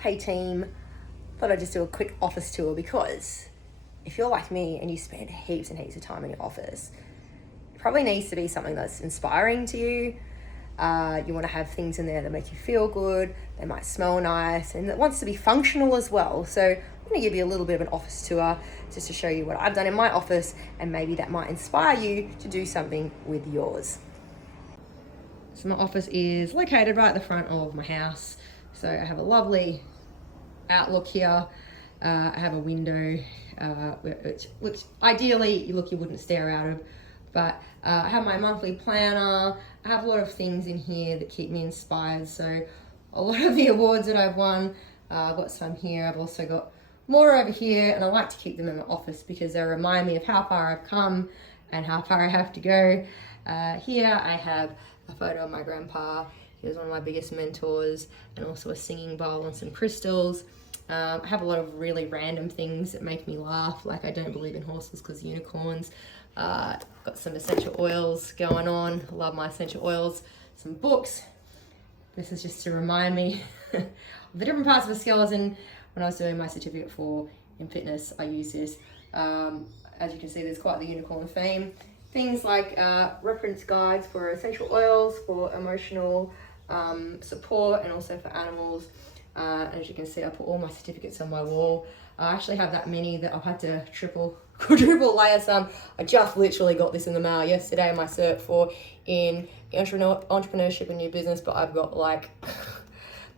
Hey team, thought I'd just do a quick office tour because if you're like me and you spend heaps and heaps of time in your office, it probably needs to be something that's inspiring to you. You want to have things in there that make you feel good, they might smell nice, and it wants to be functional as well. So I'm going to give you a little bit of an office tour just to show you what I've done in my office, and maybe that might inspire you to do something with yours. So my office is located right at the front of my house. So I have a lovely outlook here. I have a window which ideally you wouldn't stare out of, but I have my monthly planner. I have a lot of things in here that keep me inspired. So a lot of the awards that I've won, I've got some here. I've also got more over here, and I like to keep them in my office because they remind me of how far I've come and how far I have to go. Here I have a photo of my grandpa. He was one of my biggest mentors, and also a singing bowl and some crystals. I have a lot of really random things that make me laugh, like I don't believe in horses because unicorns. Got some essential oils going on. I love my essential oils. Some books. This is just to remind me of the different parts of a skeleton. When I was doing my certificate in fitness, I use this. As you can see, there's quite the unicorn theme. Things like reference guides for essential oils, for emotional support, and also for animals. As you can see, I put all my certificates on my wall. I actually have that many that I've had to quadruple layer some. I just literally got this in the mail yesterday, my cert in entrepreneurship and new business, but I've got like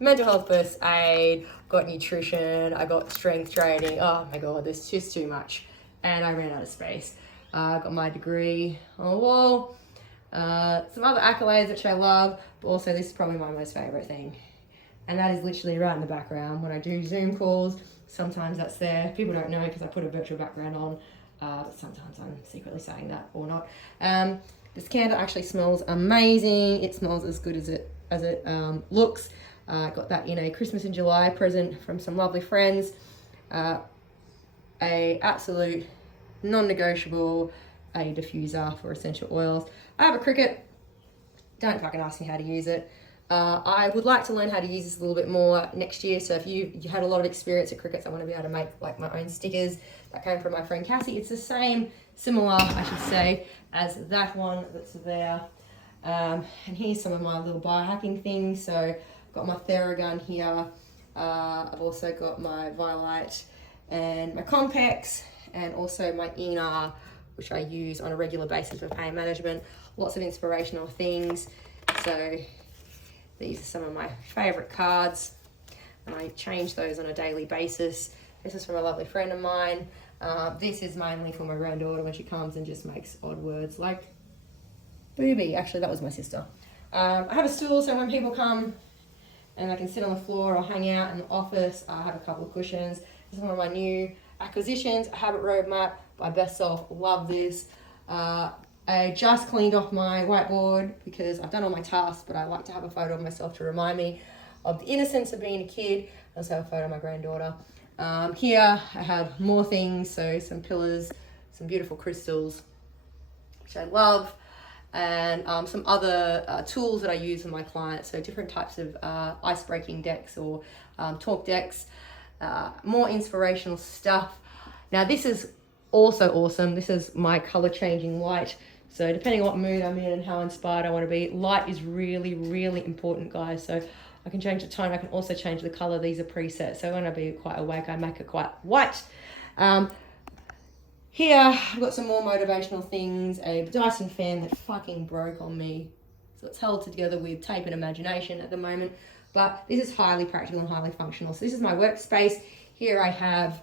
mental health first aid, got nutrition, I got strength training. Oh my God, there's just too much. And I ran out of space. I got my degree on the wall, some other accolades which I love, but also this is probably my most favorite thing. And that is literally right in the background. When I do Zoom calls, sometimes that's there. People don't know because I put a virtual background on, but sometimes I'm secretly saying that or not. This candle actually smells amazing. It smells as good as it looks. I got that in a Christmas in July present from some lovely friends. A absolute non-negotiable, a diffuser for essential oils. I have a Cricut. Don't fucking ask me how to use it. I would like to learn how to use this a little bit more next year. So if you had a lot of experience at Cricuts, I want to be able to make like my own stickers. That came from my friend Cassie. It's the similar, I should say, as that one that's there. And here's some of my little biohacking things. So I've got my Theragun here. I've also got my Violite and my Compex, and also my Ina, which I use on a regular basis for pain management. Lots of inspirational things. So these are some of my favorite cards, and I change those on a daily basis. This is from a lovely friend of mine. This is mainly for my granddaughter when she comes and just makes odd words like booby. Actually, that was my sister. I have a stool so when people come and I can sit on the floor or hang out in the office. I have a couple of cushions. This is one of my new acquisitions, a habit roadmap by Best Self. Love this. I just cleaned off my whiteboard because I've done all my tasks, but I like to have a photo of myself to remind me of the innocence of being a kid. I also have a photo of my granddaughter. Here I have more things, so some pillars, some beautiful crystals, which I love, and some other tools that I use with my clients, so different types of ice-breaking decks or talk decks, more inspirational stuff. Now this is also awesome. This is my color changing light. So depending on what mood I'm in and how inspired I want to be, light is really, really important, guys. So I can change the tone. I can also change the color. These are presets. So when I be quite awake, I make it quite white. Here, I've got some more motivational things. A Dyson fan that fucking broke on me. So it's held together with tape and imagination at the moment. But this is highly practical and highly functional. So this is my workspace. Here I have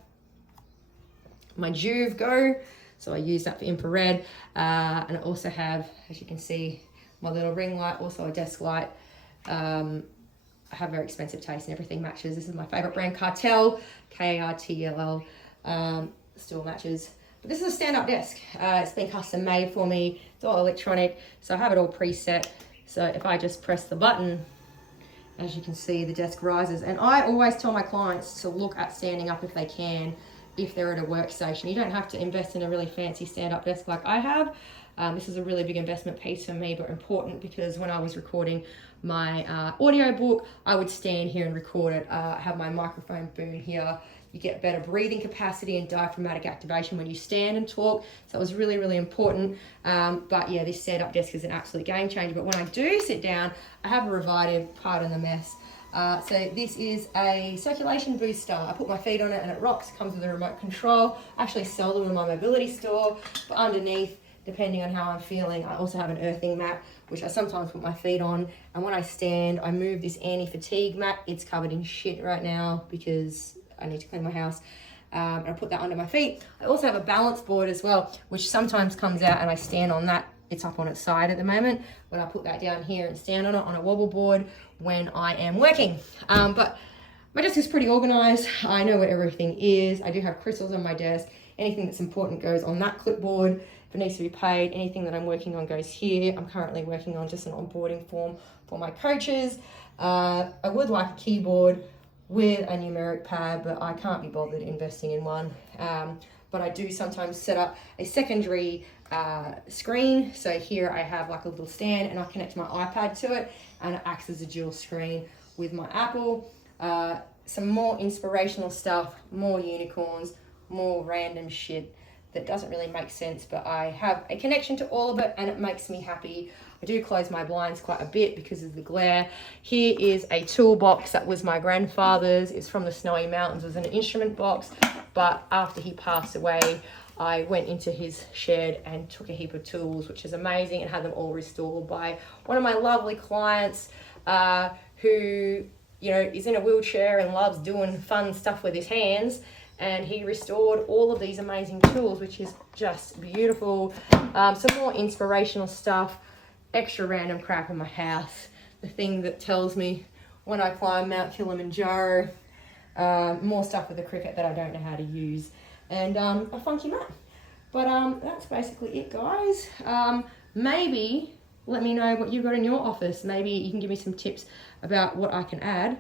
my Joovv Go, so I use that for infrared, and I also have, as you can see, my little ring light, also a desk light. I have very expensive taste and everything matches. This is my favorite brand, Cartell, Kartll, still matches. But this is a stand-up desk. It's been custom made for me. It's all electronic, so I have it all preset. So if I just press the button, as you can see, the desk rises. And I always tell my clients to look at standing up if they can, if they're at a workstation. You don't have to invest in a really fancy stand-up desk like I have. This is a really big investment piece for me, but important because when I was recording my audio book, I would stand here and record it. I have my microphone boom here. You get better breathing capacity and diaphragmatic activation when you stand and talk. So it was really, really important. But yeah, this stand-up desk is an absolute game changer. But when I do sit down, I have a Revitive, pardon the mess. So this is a circulation booster. I put my feet on it and it rocks. It comes with a remote control. I actually sell them in my mobility store. But underneath, depending on how I'm feeling, I also have an earthing mat, which I sometimes put my feet on. And when I stand, I move this anti-fatigue mat. It's covered in shit right now because I need to clean my house. And I put that under my feet. I also have a balance board as well, which sometimes comes out and I stand on that. It's up on its side at the moment, but I put that down here and stand on it on a wobble board when I am working. But my desk is pretty organized. I know where everything is. I do have crystals on my desk. Anything that's important goes on that clipboard. If it needs to be paid, anything that I'm working on goes here. I'm currently working on just an onboarding form for my coaches. I would like a keyboard with a numeric pad, but I can't be bothered investing in one. But I do sometimes set up a secondary screen. So here I have like a little stand and I connect my iPad to it and it acts as a dual screen with my Apple. Some more inspirational stuff, more unicorns, more random shit that doesn't really make sense, but I have a connection to all of it and it makes me happy. I do close my blinds quite a bit because of the glare. Here is a toolbox that was my grandfather's. It's from the Snowy Mountains. It was an instrument box, but after he passed away, I went into his shed and took a heap of tools, which is amazing, and had them all restored by one of my lovely clients who, you know, is in a wheelchair and loves doing fun stuff with his hands. And he restored all of these amazing tools, which is just beautiful. Some more inspirational stuff, extra random crap in my house. The thing that tells me when I climb Mount Kilimanjaro. More stuff with the cricket that I don't know how to use. And a funky mat. But that's basically it, guys. Maybe let me know what you've got in your office. Maybe you can give me some tips about what I can add.